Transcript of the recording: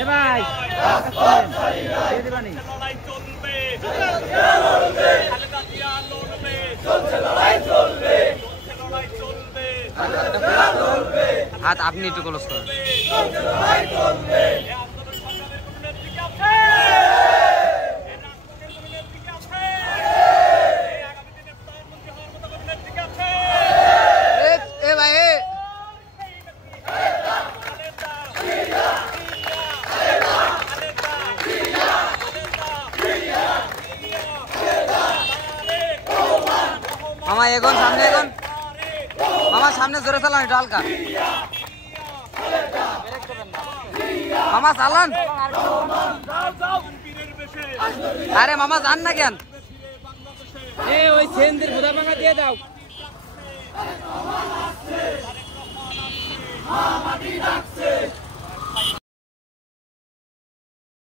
এ ভাই লড়াই চলবে, খালেদা জিয়া লড়বে, লড়াই চলবে। হাত আপনি একটু ক্লোজ করুন। মামা এখন সামনে, এখন মামা সামনে জোরে চালান, একটু হালকা মামা চালান। আরে মামা যান না কেন? ওই সেনদের ভোদা ভাঙা দিয়ে দাও। মামা ডাকছে